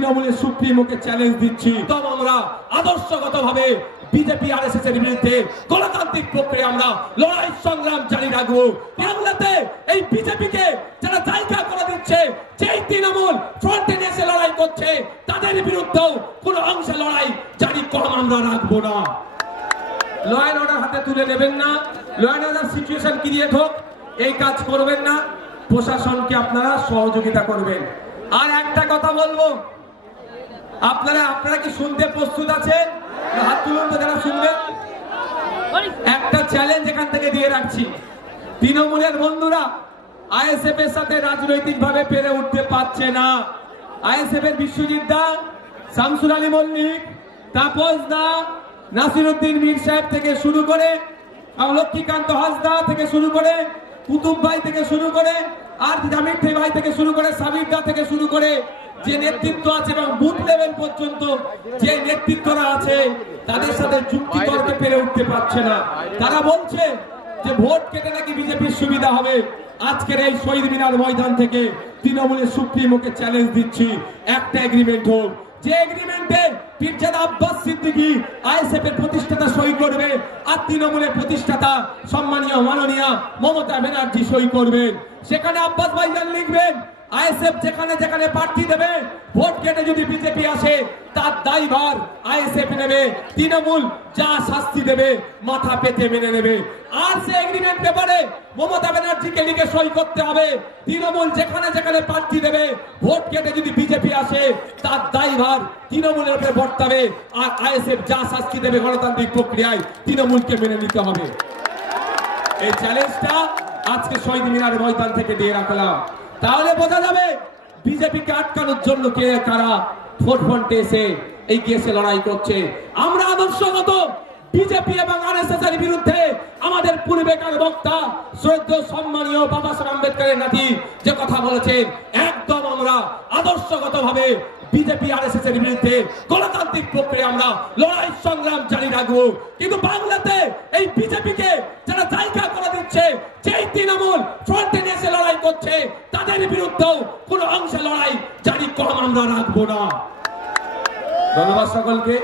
তৃণমূলের সুপ্রিমোকে চ্যালেঞ্জ দিচ্ছি। তবে আমরা আদর্শগতভাবে বিজেপি আরএসএস এর বিরুদ্ধে গণতান্ত্রিক প্রক্রিয়া আমরা লড়াই সংগ্রাম জারি রাখবো। বাংলাতে এই বিজেপিকে যারা জায়গা করে দিচ্ছে, যেই তৃণমূল ফ্রন্টে এসে লড়াই করছে, তাদের বিরুদ্ধেও কোন অংশে লড়াই জারি কম আমরা রাখবো না। ল অ্যান্ড অর্ডার হাতে তুলে নেবেন না। Law and order situation create হোক, এই কাজ করবেন না। প্রশাসনকে আপনারা সহযোগিতা করবেন। আর একটা কথা বলবো, আপনারা কি শুনতে প্রস্তুত আছেন? হাত তুলুন তো যারা শুনবেন। একটা চ্যালেঞ্জ এখান থেকে দিয়ে রাখছি, তৃণমূলের বন্ধুরা আইএসএফ এর সাথে রাজনৈতিক ভাবে পেরে উঠতে পারছে না। আইএসএফ এর বিশ্বজিৎ দা, শামসুল আলী মল্লিক, তাপস দা, নাসিরউদ্দিন মীর সাহেব থেকে শুরু করে, লক্ষ্মীকান্ত হাসদা থেকে শুরু করে, কুতুব ভাই থেকে শুরু করে, আর জামির ভাই থেকে শুরু করে, সাবির দা থেকে শুরু করে, যে নেতৃত্ব আছে এবং বুথ লেভেল পর্যন্ত যে নেতৃত্বরা আছে, তাদের সাথে যুক্তি তর্কে পেরে উঠতে পারছে না। তারা বলছে যে ভোট কেটে নাকি বিজেপির সুবিধা হবে। আজকের এই শহীদ মিনার ময়দান থেকে তৃণমূলের সুপ্রিমোকে চ্যালেঞ্জ দিচ্ছি, একটা এগ্রিমেন্ট হোক, যে এগ্রিমেন্টে পীরজাদা আব্বাস সিদ্দিকী আইএসএফ এর প্রতিষ্ঠাতা সই করবে, আর তৃণমূলের প্রতিষ্ঠাতা সম্মানীয় মাননীয় মমতা ব্যানার্জি সই করবেন। সেখানে আব্বাস ভাইজান লিখবেন, আইএসএফ যেখানে যেখানে প্রার্থী দেবে, ভোট কেটে যদি বিজেপি আসে, তার দায়ভার আইএসএফ নেবে, তৃণমূল যা শাস্তি দেবে মাথা পেতে মেনে নেবে। আর সে এগ্রিমেন্ট পেপারে মমতা ব্যানার্জিকে লিখে সই করতে হবে, তৃণমূল যেখানে যেখানে প্রার্থী দেবে, ভোট কেটে যদি বিজেপি আসে, তার দায়ভার তৃণমূলের উপরে বর্তাবে, আর আইএসএফ যা শাস্তি দেবে গণতান্ত্রিক প্রক্রিয়ায় তৃণমূলকে মেনে নিতে হবে। এই চ্যালেঞ্জটা আজকে শহীদ মিনার ময়দান থেকে দিয়ে রাখলাম। তাহলে বোঝা যাবে বিজেপিকে আটকানোর জন্য কে কারা ভোট ফ্রন্টে এসে এই কেসে লড়াই করছে। আমরা আদর্শগত বিজেপি এবং আরএসএস এর বিরুদ্ধে আমাদের পূর্বেকার বক্তা শ্রদ্ধেয় সম্মানীয় বাবা সাহেব আম্বেদকরের নাতি যে কথা বলেছেন, একদম আমরা আদর্শগতভাবে বিজেপি আরএসএস এর বিরুদ্ধে গণতান্ত্রিক প্রক্রিয়া আমরা লড়াই সংগ্রাম জারি রাখবো। কিন্তু বাংলাতে এই বিজেপিকে যারা জায়গা করে দিচ্ছে, যেই তৃণমূল ফ্রন্টে এসে লড়াই করছে, তাদের বিরুদ্ধেও কোন অংশে লড়াই জারি কম আমরা রাখবো না। ধন্যবাদ সকলকে।